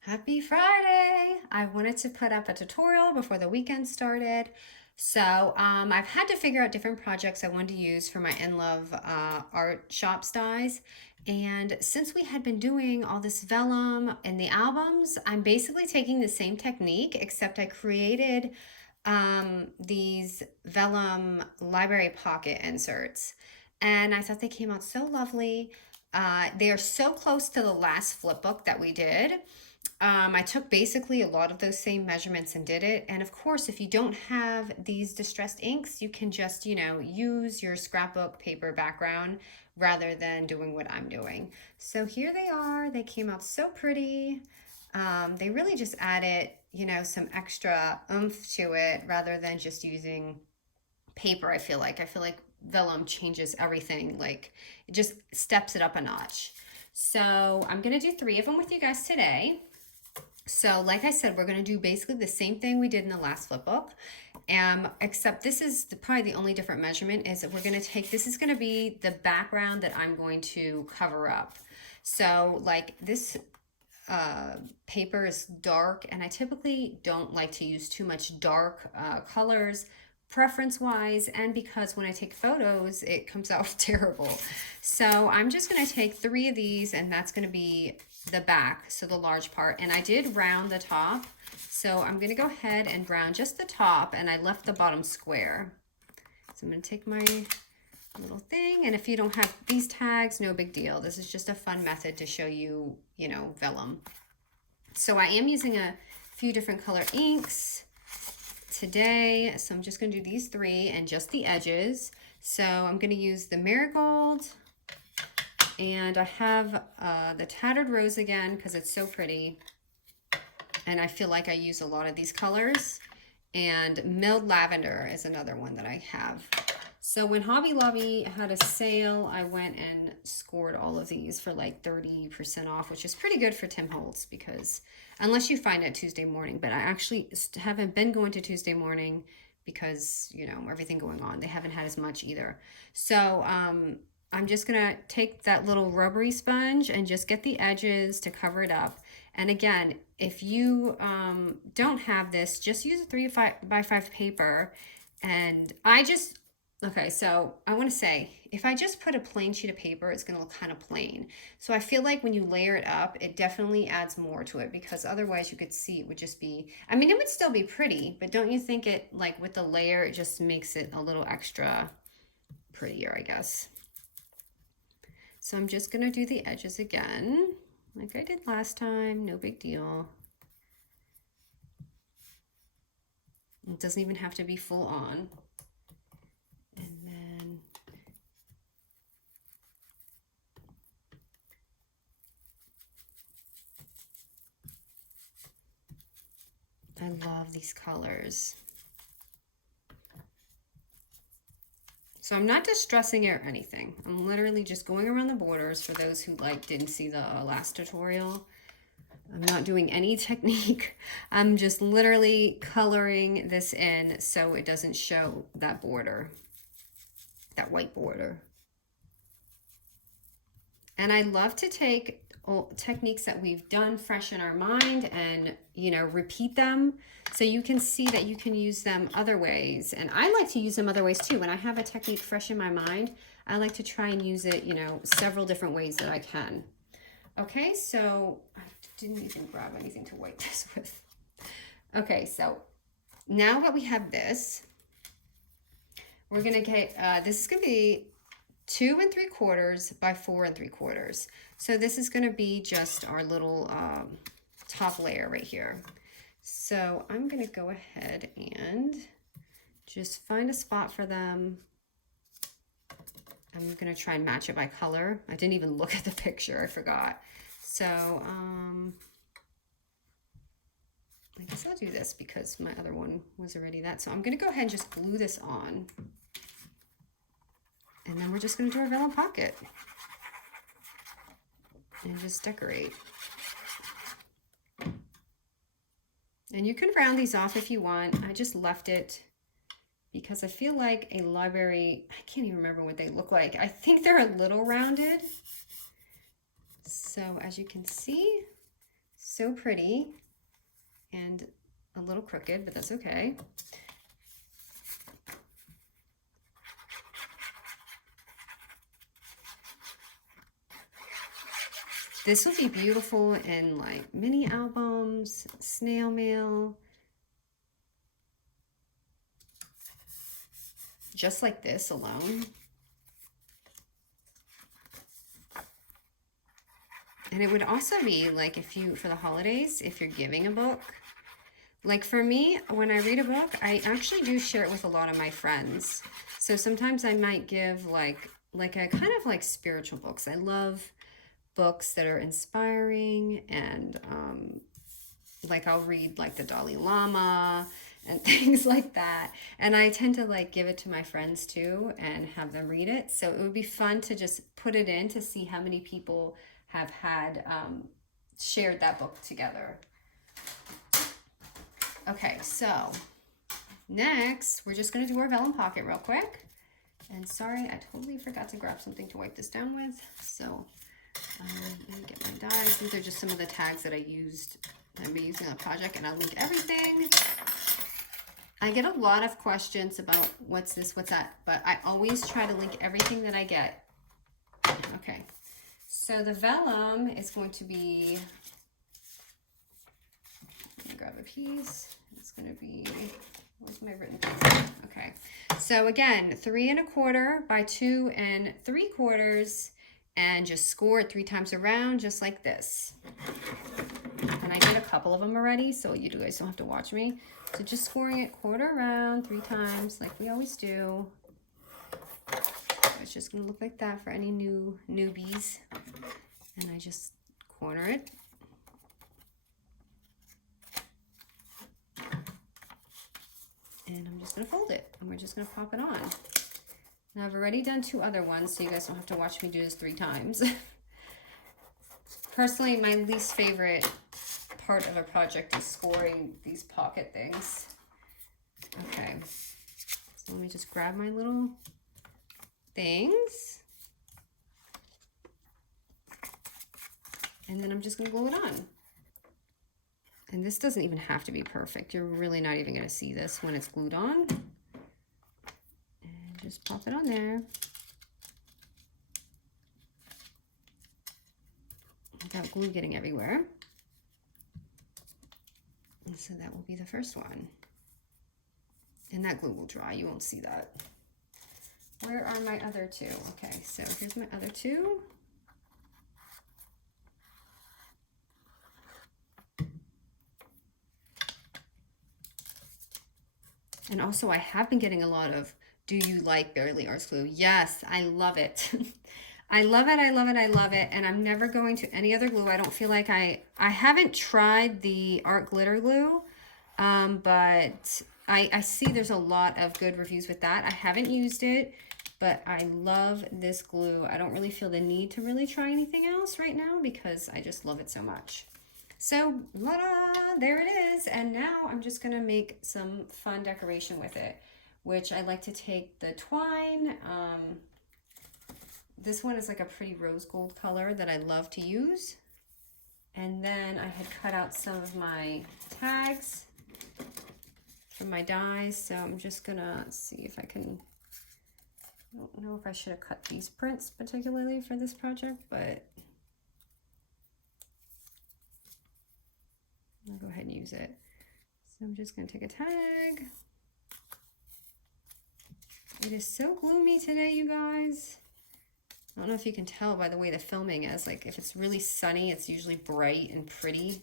Happy Friday! I wanted to put up a tutorial before the weekend started. So I've had to figure out different projects I wanted to use for my In Love art shop dies. And since we had been doing all this vellum in the albums, I'm basically taking the same technique, except I created these vellum library pocket inserts. And I thought they came out so lovely. They are so close to the last flip book that we did. I took basically a lot of those same measurements and did it. And of course, if you don't have these distressed inks, you can just, use your scrapbook paper background rather than doing what I'm doing. So here they are. They came out so pretty. They really just added, some extra oomph to it rather than just using paper. I feel like vellum changes everything. Like it just steps it up a notch. So I'm going to do 3 of them with you guys today. So like I said, we're going to do basically the same thing we did in the last flip book. Except this is probably the only different measurement is that we're going to take, this is going to be the background that I'm going to cover up. So like this paper is dark, and I typically don't like to use too much dark colors preference wise, and because when I take photos it comes out terrible. So I'm just going to take 3 of these, and that's going to be the back, so the large part. And I did round the top, so I'm going to go ahead and round just the top, and I left the bottom square. So I'm going to take my little thing, and if you don't have these tags, no big deal. This is just a fun method to show you, vellum. So I am using a few different color inks today, so I'm just going to do these 3 and just the edges. So I'm going to use the marigold, and I have the tattered rose again because it's so pretty, and I feel like I use a lot of these colors. And milled lavender is another one that I have. So when Hobby Lobby had a sale, I went and scored all of these for like 30% off, which is pretty good for Tim Holtz, because unless you find it Tuesday morning, but I actually haven't been going to Tuesday morning because, everything going on. They haven't had as much either. So I'm just going to take that little rubbery sponge and just get the edges to cover it up. And again, if you don't have this, just use a 3x5 paper. And okay, so I want to say, if I just put a plain sheet of paper, it's going to look kind of plain. So I feel like when you layer it up, it definitely adds more to it, because otherwise you could see it would just be, I mean, it would still be pretty, but don't you think it, like with the layer, it just makes it a little extra prettier, I guess. So I'm just going to do the edges again, like I did last time, no big deal. It doesn't even have to be full on. And then I love these colors. So I'm not distressing it or anything. I'm literally just going around the borders for those who didn't see the last tutorial. I'm not doing any technique. I'm just literally coloring this in so it doesn't show that border, that white border. And I love to take techniques that we've done fresh in our mind and, repeat them so you can see that you can use them other ways. And I like to use them other ways too. When I have a technique fresh in my mind, I like to try and use it, several different ways that I can. Okay, so I didn't even grab anything to wipe this with. Okay, so now that we have this, we're gonna get, this is gonna be 2 3/4 by 4 3/4. So this is gonna be just our little top layer right here. So I'm gonna go ahead and just find a spot for them. I'm gonna try and match it by color. I didn't even look at the picture, I forgot. So I guess I'll do this because my other one was already that. So I'm gonna go ahead and just glue this on. And then we're just gonna do our vellum pocket and just decorate. And you can round these off if you want. I just left it because I feel like a library, I can't even remember what they look like. I think they're a little rounded. So as you can see, so pretty and a little crooked, but that's okay. This will be beautiful in like mini albums, snail mail, just like this alone. And it would also be like if you, for the holidays, if you're giving a book. Like for me, when I read a book, I actually do share it with a lot of my friends. So sometimes I might give like a kind of like spiritual books. I love books that are inspiring, and like I'll read like the Dalai Lama and things like that. And I tend to like give it to my friends too and have them read it. So it would be fun to just put it in to see how many people have had shared that book together. Okay, so next we're just going to do our vellum pocket real quick. And sorry, I totally forgot to grab something to wipe this down with. So let me get my dies. These are just some of the tags that I used, that I'm using on the project, and I'll link everything. I get a lot of questions about what's this, what's that, but I always try to link everything that I get. Okay, so the vellum is going to be, let me grab a piece. It's going to be, where's my written piece? Okay, so again, 3 1/4 by 2 3/4, and just score it 3 times around, just like this. And I did a couple of them already, so you guys don't have to watch me. So just scoring it quarter around 3 times, like we always do. It's just gonna look like that for any newbies. And I just corner it. And I'm just gonna fold it, and we're just gonna pop it on. Now I've already done 2 other ones, so you guys don't have to watch me do this 3 times. Personally, my least favorite part of a project is scoring these pocket things. Okay, so let me just grab my little things. And then I'm just gonna glue it on. And this doesn't even have to be perfect. You're really not even gonna see this when it's glued on. And just pop it on there. Without glue getting everywhere. And so that will be the first one. And that glue will dry, you won't see that. Where are my other 2? Okay, so here's my other 2. And also I have been getting a lot of, do you like Barely Arts glue? Yes, I love it. I love it, I love it, I love it. And I'm never going to any other glue. I don't feel like I haven't tried the art glitter glue, but I see there's a lot of good reviews with that. I haven't used it, but I love this glue. I don't really feel the need to really try anything else right now because I just love it so much. So, la-da, there it is. And now I'm just gonna make some fun decoration with it, which I like to take the twine. This one is like a pretty rose gold color that I love to use. And then I had cut out some of my tags from my dies. So I'm just gonna see if I can, I don't know if I should have cut these prints particularly for this project, but I'll go ahead and use it. So I'm just gonna take a tag. It is so gloomy today, you guys. I don't know if you can tell by the way the filming is. Like if it's really sunny, it's usually bright and pretty.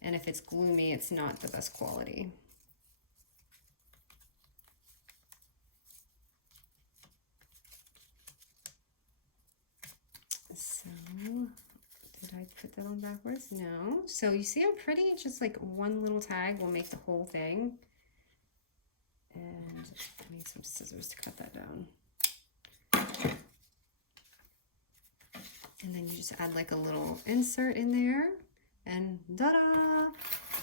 And if it's gloomy, it's not the best quality. So, did I put that on backwards? No. So you see how pretty? Just like one little tag will make the whole thing. And I need some scissors to cut that down. And then you just add like a little insert in there, and da-da!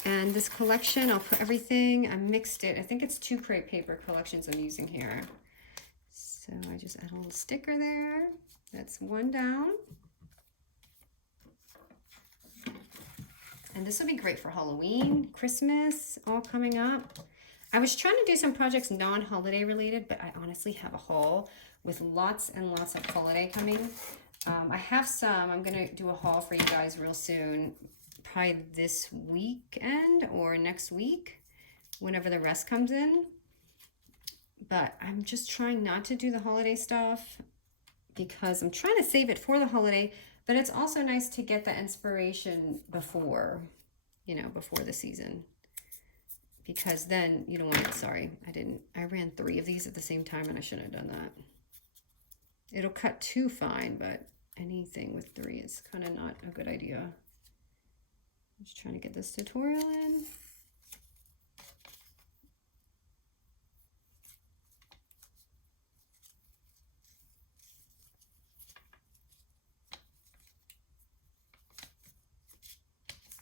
And this collection, I'll put everything, I mixed it. I think it's 2 crepe paper collections I'm using here. So I just add a little sticker there. That's 1 down. And this will be great for Halloween, Christmas, all coming up. I was trying to do some projects non-holiday related, but I honestly have a haul with lots and lots of holiday coming. I have some. I'm going to do a haul for you guys real soon, probably this weekend or next week, whenever the rest comes in. But I'm just trying not to do the holiday stuff because I'm trying to save it for the holiday, but it's also nice to get the inspiration before, you know, before the season. Because then you don't want it, sorry, I ran 3 of these at the same time and I shouldn't have done that. It'll cut 2 fine, but anything with 3 is kind of not a good idea. I'm just trying to get this tutorial in.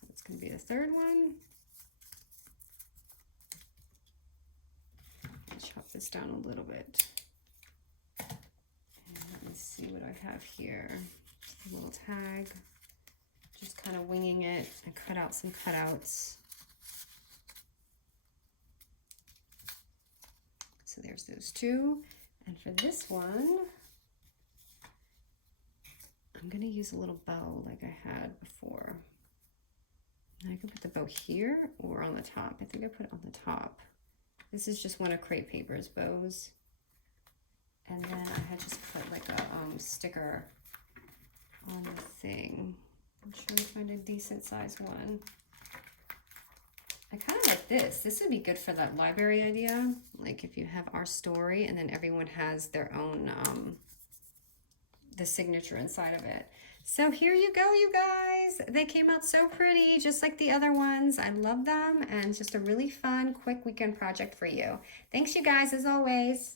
It's going to be the 3rd one. Chop this down a little bit. And let me see what I have here. Just a little tag. Just kind of winging it. I cut out some cutouts. So there's those 2. And for this one, I'm going to use a little bow like I had before. And I can put the bow here or on the top. I think I put it on the top. This is just one of Crate Paper's bows. And then I had just put like a sticker on the thing. I'm trying to find a decent size one. I kind of like this. This would be good for that library idea. Like if you have our story and then everyone has their own, the signature inside of it. So here you go, you guys. They came out so pretty, just like the other ones. I love them, and just a really fun, quick weekend project for you. Thanks, you guys, as always.